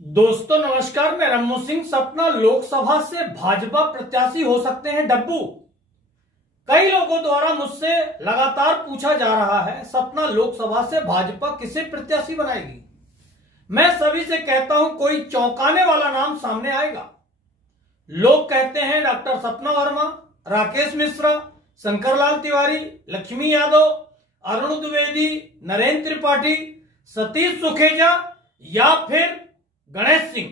दोस्तों नमस्कार, मैं रम्मू सिंह। सतना लोकसभा से भाजपा प्रत्याशी हो सकते हैं डब्बू। कई लोगों द्वारा मुझसे लगातार पूछा जा रहा है, सतना लोकसभा से भाजपा किसे प्रत्याशी बनाएगी। मैं सभी से कहता हूं, कोई चौंकाने वाला नाम सामने आएगा। लोग कहते हैं डॉक्टर सपना वर्मा, राकेश मिश्रा, शंकरलाल तिवारी, लक्ष्मी यादव, अरुण द्विवेदी, नरेंद्र त्रिपाठी, सतीश सुखेजा या फिर गणेश सिंह।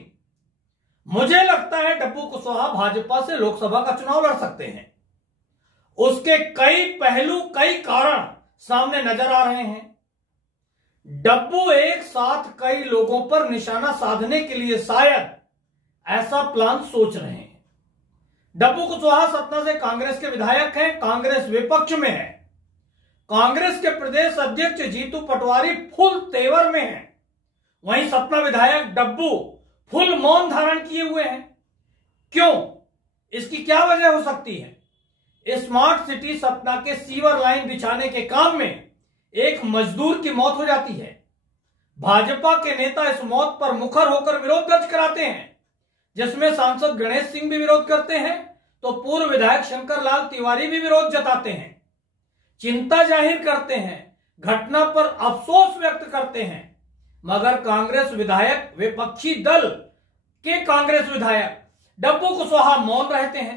मुझे लगता है डब्बू कुशवाहा भाजपा से लोकसभा का चुनाव लड़ सकते हैं। उसके कई पहलू, कई कारण सामने नजर आ रहे हैं। डब्बू एक साथ कई लोगों पर निशाना साधने के लिए शायद ऐसा प्लान सोच रहे हैं। डब्बू कुशवाहा सतना से कांग्रेस के विधायक हैं, कांग्रेस विपक्ष में है। कांग्रेस के प्रदेश अध्यक्ष जीतू पटवारी फुल तेवर में हैं। वहीं सतना विधायक डब्बू फुल मौन धारण किए हुए हैं। क्यों? इसकी क्या वजह हो सकती है? स्मार्ट सिटी सतना के सीवर लाइन बिछाने के काम में एक मजदूर की मौत हो जाती है। भाजपा के नेता इस मौत पर मुखर होकर विरोध दर्ज कराते हैं, जिसमें सांसद गणेश सिंह भी विरोध करते हैं, तो पूर्व विधायक शंकरलाल तिवारी भी विरोध जताते हैं, चिंता जाहिर करते हैं, घटना पर अफसोस व्यक्त करते हैं। मगर कांग्रेस विधायक, विपक्षी दल के कांग्रेस विधायक डब्बू कुशवाहा मौन रहते हैं।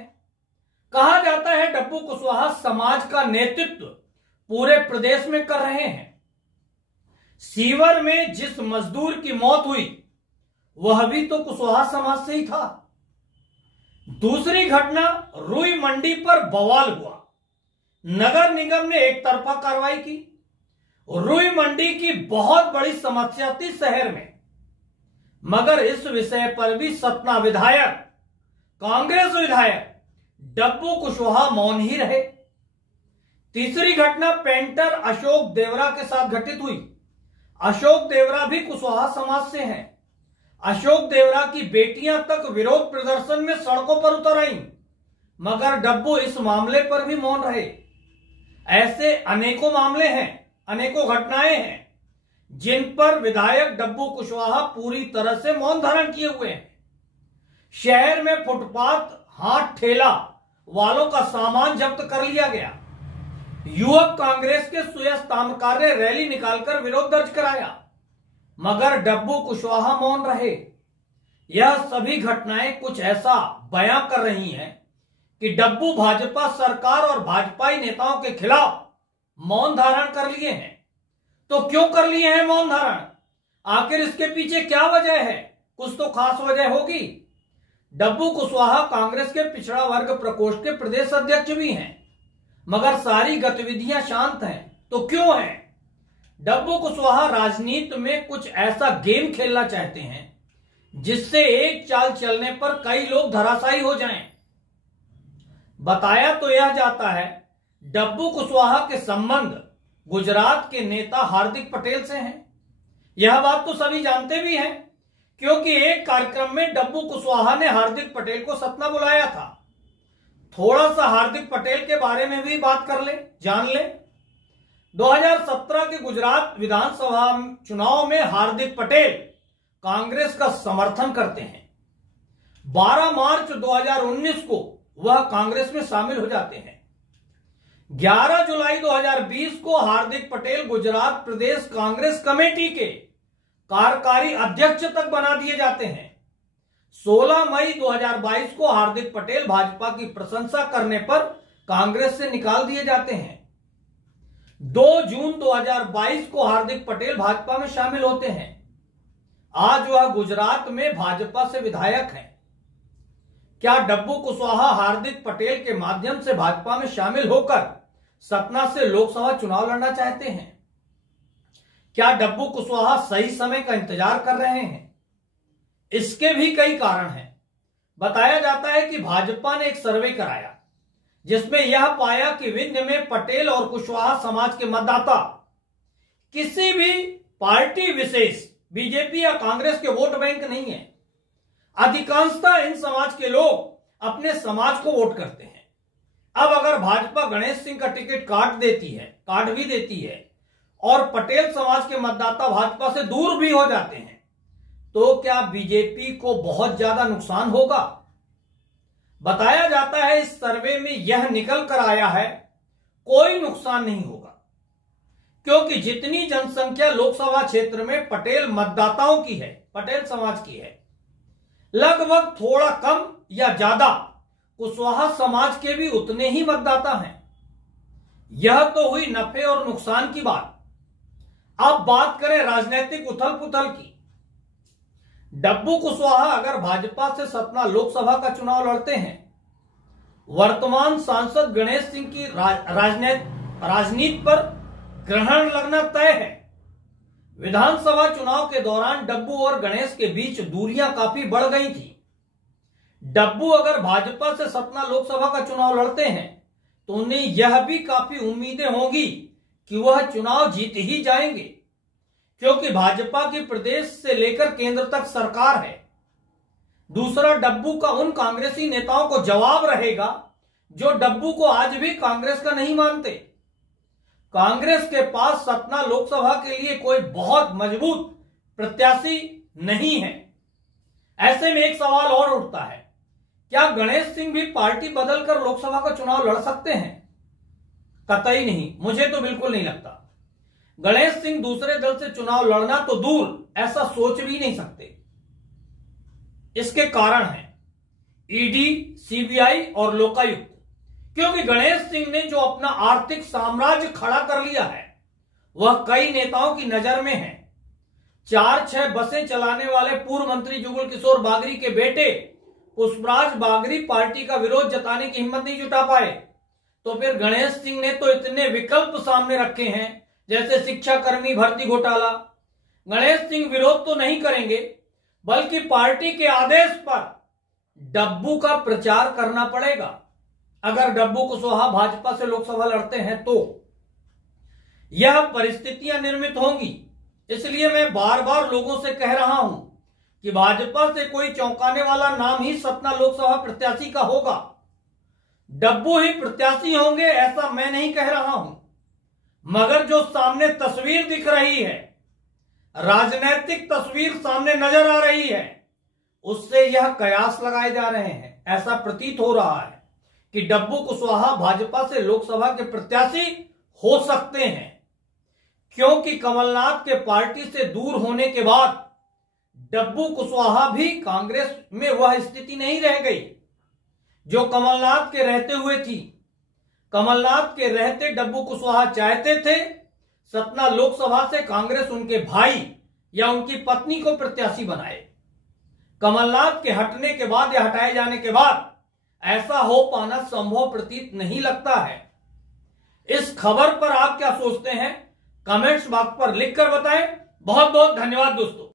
कहा जाता है डब्बू कुशवाहा समाज का नेतृत्व पूरे प्रदेश में कर रहे हैं। सीवर में जिस मजदूर की मौत हुई वह भी तो कुशवाहा समाज से ही था। दूसरी घटना, रुई मंडी पर बवाल हुआ। नगर निगम ने एक तरफा कार्रवाई की। रुई मंडी की बहुत बड़ी समस्या थी शहर में, मगर इस विषय पर भी सतना विधायक, कांग्रेस विधायक डब्बू कुशवाहा मौन ही रहे। तीसरी घटना पेंटर अशोक देवरा के साथ घटित हुई। अशोक देवरा भी कुशवाहा समाज से हैं। अशोक देवरा की बेटियां तक विरोध प्रदर्शन में सड़कों पर उतर आईं, मगर डब्बू इस मामले पर भी मौन रहे। ऐसे अनेकों मामले हैं, अनेकों घटनाएं हैं जिन पर विधायक डब्बू कुशवाहा पूरी तरह से मौन धारण किए हुए हैं। शहर में फुटपाथ, हाथ ठेला वालों का सामान जब्त कर लिया गया। युवक कांग्रेस के सुयश ताम्रकार ने रैली निकालकर विरोध दर्ज कराया, मगर डब्बू कुशवाहा मौन रहे। यह सभी घटनाएं कुछ ऐसा बयां कर रही हैं कि डब्बू भाजपा सरकार और भाजपाई नेताओं के खिलाफ मौन धारण कर लिए हैं। तो क्यों कर लिए हैं मौन धारण? आखिर इसके पीछे क्या वजह है? कुछ तो खास वजह होगी। डब्बू कुशवाहा कांग्रेस के पिछड़ा वर्ग प्रकोष्ठ के प्रदेश अध्यक्ष भी हैं, मगर सारी गतिविधियां शांत हैं। तो क्यों हैं? डब्बू कुशवाहा राजनीति में कुछ ऐसा गेम खेलना चाहते हैं जिससे एक चाल चलने पर कई लोग धराशायी हो जाएं। बताया तो यह जाता है डब्बू कुशवाहा के संबंध गुजरात के नेता हार्दिक पटेल से हैं। यह बात तो सभी जानते भी हैं, क्योंकि एक कार्यक्रम में डब्बू कुशवाहा ने हार्दिक पटेल को सतना बुलाया था। थोड़ा सा हार्दिक पटेल के बारे में भी बात कर ले, जान ले। 2017 के गुजरात विधानसभा चुनाव में हार्दिक पटेल कांग्रेस का समर्थन करते हैं। 12 मार्च 2019 को वह कांग्रेस में शामिल हो जाते हैं। 11 जुलाई 2020 को हार्दिक पटेल गुजरात प्रदेश कांग्रेस कमेटी के कार्यकारी अध्यक्ष तक बना दिए जाते हैं। 16 मई 2022 को हार्दिक पटेल भाजपा की प्रशंसा करने पर कांग्रेस से निकाल दिए जाते हैं। 2 जून 2022 को हार्दिक पटेल भाजपा में शामिल होते हैं। आज वह गुजरात में भाजपा से विधायक हैं। क्या डब्बू कुशवाहा हार्दिक पटेल के माध्यम से भाजपा में शामिल होकर सतना से लोकसभा चुनाव लड़ना चाहते हैं? क्या डब्बू कुशवाहा सही समय का इंतजार कर रहे हैं? इसके भी कई कारण हैं। बताया जाता है कि भाजपा ने एक सर्वे कराया, जिसमें यह पाया कि विंध्य में पटेल और कुशवाहा समाज के मतदाता किसी भी पार्टी विशेष, बीजेपी या कांग्रेस के वोट बैंक नहीं है। अधिकांशतः इन समाज के लोग अपने समाज को वोट करते हैं। अब अगर भाजपा गणेश सिंह का टिकट काट भी देती है और पटेल समाज के मतदाता भाजपा से दूर भी हो जाते हैं, तो क्या बीजेपी को बहुत ज्यादा नुकसान होगा? बताया जाता है इस सर्वे में यह निकल कर आया है कोई नुकसान नहीं होगा, क्योंकि जितनी जनसंख्या लोकसभा क्षेत्र में पटेल मतदाताओं की है, पटेल समाज की है, लगभग थोड़ा कम या ज्यादा कुशवाहा समाज के भी उतने ही मतदाता हैं। यह तो हुई नफे और नुकसान की बात। अब बात करें राजनीतिक उथल पुथल की। डब्बू कुशवाहा अगर भाजपा से सतना लोकसभा का चुनाव लड़ते हैं, वर्तमान सांसद गणेश सिंह की राजनीति पर ग्रहण लगना तय है। विधानसभा चुनाव के दौरान डब्बू और गणेश के बीच दूरियां काफी बढ़ गई थी। डब्बू अगर भाजपा से सतना लोकसभा का चुनाव लड़ते हैं तो उन्हें यह भी काफी उम्मीदें होंगी कि वह चुनाव जीत ही जाएंगे, क्योंकि भाजपा की प्रदेश से लेकर केंद्र तक सरकार है। दूसरा, डब्बू का उन कांग्रेसी नेताओं को जवाब रहेगा जो डब्बू को आज भी कांग्रेस का नहीं मानते। कांग्रेस के पास सतना लोकसभा के लिए कोई बहुत मजबूत प्रत्याशी नहीं है। ऐसे में एक सवाल और उठता है, क्या गणेश सिंह भी पार्टी बदलकर लोकसभा का चुनाव लड़ सकते हैं? कतई नहीं, मुझे तो बिल्कुल नहीं लगता। गणेश सिंह दूसरे दल से चुनाव लड़ना तो दूर, ऐसा सोच भी नहीं सकते। इसके कारण हैं ईडी, सीबीआई और लोकायुक्त, क्योंकि गणेश सिंह ने जो अपना आर्थिक साम्राज्य खड़ा कर लिया है वह कई नेताओं की नजर में है। 4-6 बसें चलाने वाले पूर्व मंत्री जुगल किशोर बागरी के बेटे पुष्पराज बागरी पार्टी का विरोध जताने की हिम्मत नहीं जुटा पाए, तो फिर गणेश सिंह ने तो इतने विकल्प सामने रखे हैं, जैसे शिक्षाकर्मी भर्ती घोटाला। गणेश सिंह विरोध तो नहीं करेंगे, बल्कि पार्टी के आदेश पर डब्बू का प्रचार करना पड़ेगा। अगर डब्बू कुशवाहा भाजपा से लोकसभा लड़ते हैं तो यह परिस्थितियां निर्मित होंगी। इसलिए मैं बार बार लोगों से कह रहा हूं कि भाजपा से कोई चौंकाने वाला नाम ही सतना लोकसभा प्रत्याशी का होगा। डब्बू ही प्रत्याशी होंगे ऐसा मैं नहीं कह रहा हूं, मगर जो सामने तस्वीर दिख रही है, राजनीतिक तस्वीर सामने नजर आ रही है, उससे यह कयास लगाए जा रहे हैं। ऐसा प्रतीत हो रहा है कि डब्बू कुशवाहा भाजपा से लोकसभा के प्रत्याशी हो सकते हैं, क्योंकि कमलनाथ के पार्टी से दूर होने के बाद डब्बू कुशवाहा भी कांग्रेस में वह स्थिति नहीं रह गई जो कमलनाथ के रहते हुए थी। कमलनाथ के रहते डब्बू कुशवाहा चाहते थे सतना लोकसभा से कांग्रेस उनके भाई या उनकी पत्नी को प्रत्याशी बनाए। कमलनाथ के हटने के बाद या हटाए जाने के बाद ऐसा हो पाना संभव प्रतीत नहीं लगता है। इस खबर पर आप क्या सोचते हैं? कमेंट्स बॉक्स पर लिखकर बताएं। बहुत बहुत धन्यवाद दोस्तों।